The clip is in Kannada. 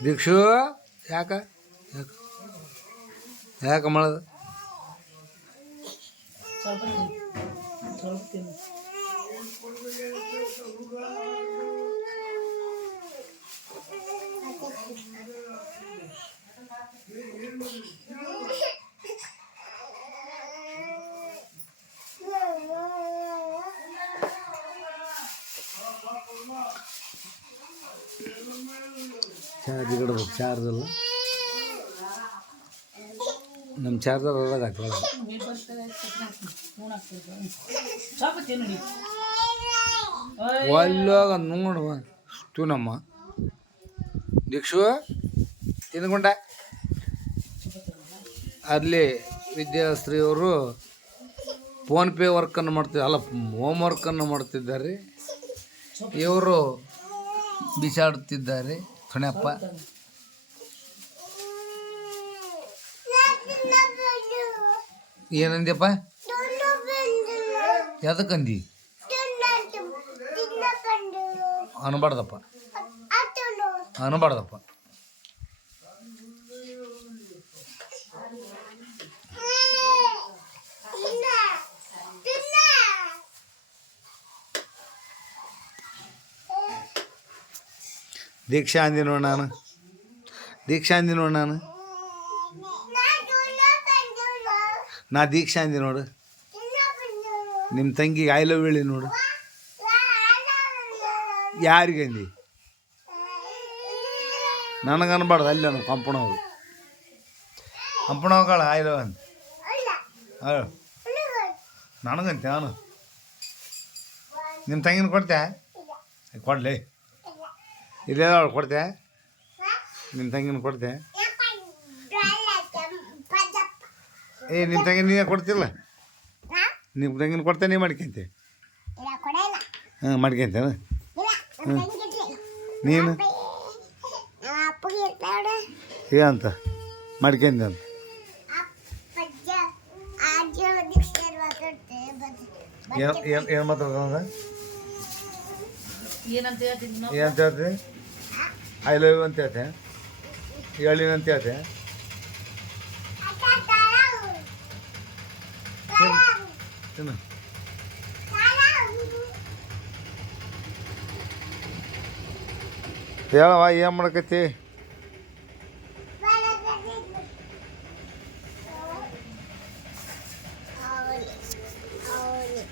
ದೀಕ್ಷು ಯಾಕ ಯಾಕ ಯಾಕೆ ಮಾಡೋದು ಚಾರ್ಜ್ ಇಡಬೇಕು ಚಾರ್ಜ್ ಅಲ್ಲ ನಮ್ಮ ಚಾರ್ಜರ್ ಅದಾಗ ಹಾಕಲ್ಲ ಒಲ್ಲಾಗ ನೋಡುವ ತೂನಮ್ಮ ದೀಕ್ಷು ತಿನ್ಕೊಂಡ ಅಲ್ಲಿ ವಿದ್ಯಾಶ್ರೀಯವರು ಫೋನ್ಪೇ ವರ್ಕನ್ನು ಮಾಡ್ತಿದ್ದ ಅಲ್ಲ ಹೋಮ್ ವರ್ಕನ್ನು ಮಾಡ್ತಿದ್ದಾರೆ ಇವರು ಬಿಸಾಡುತ್ತಿದ್ದಾರೆ ಕಣಪ್ಪ ಏನಂದ್ಯಪ್ಪ ಯಾವ್ದಕ್ಕಂದಿ ಅನ್ಬಾರ್ದಪ್ಪ ಅನ್ಬಾರ್ದಪ್ಪ ದೀಕ್ಷಾ ಅಂದಿ ನೋಡು ನಾನು ದೀಕ್ಷಾ ಅಂದಿ ನೋಡು ನಾನು ನಾ ದೀಕ್ಷಾ ಅಂದಿ ನೋಡು ನಿಮ್ಮ ತಂಗಿಗೆ ಐ ಲವ್ ಹೇಳಿ ನೋಡು ಯಾರಿಗೆ ಅಂದಿ ನನಗೆ ಅನ್ಬಾರ್ದು ಅಲ್ಲಿ ನಾನು ಕಂಪಣ ಹೋಗಿ ಕಂಪಣ ಹೋಗಳ ಐ ಲವ್ ಅಂತ ನನಗಂತೆ ನಾನು ನಿಮ್ಮ ತಂಗಿನ ಕೊಡ್ತೆ ಕೊಡಲಿ ಇಲ್ಲೇ ಅವಳು ಕೊಡ್ತೆ ನಿಮ್ಮ ತಂಗಿನ ಕೊಡ್ತೆ ನಿಮ್ಮ ತಂಗಿ ನೀನೇ ಕೊಡ್ತಿಲ್ಲ ನಿಮ್ಮ ತಂಗಿನ ಕೊಡ್ತೆ ನೀ ಮಾಡ್ಕೊಂತೆ ಹಾಂ ಮಾಡ್ಕೊಂತೆ ನೀನು ಅಂತ ಮಾಡ್ಕೊಂಡೆ ಅಂತ ಏನು ಮಾತಾಡ್ದ ಏನಂತ ಹೇಳ್ತೀನಿ ಐ ಲವ್ ಯು ಅಂತ ಹೇಳ್ತೆ ಹೇಳಿನಂತ ಹೇಳ್ತೆ ಹೇಳವ ಏನು ಮಾಡಕತ್ತಿ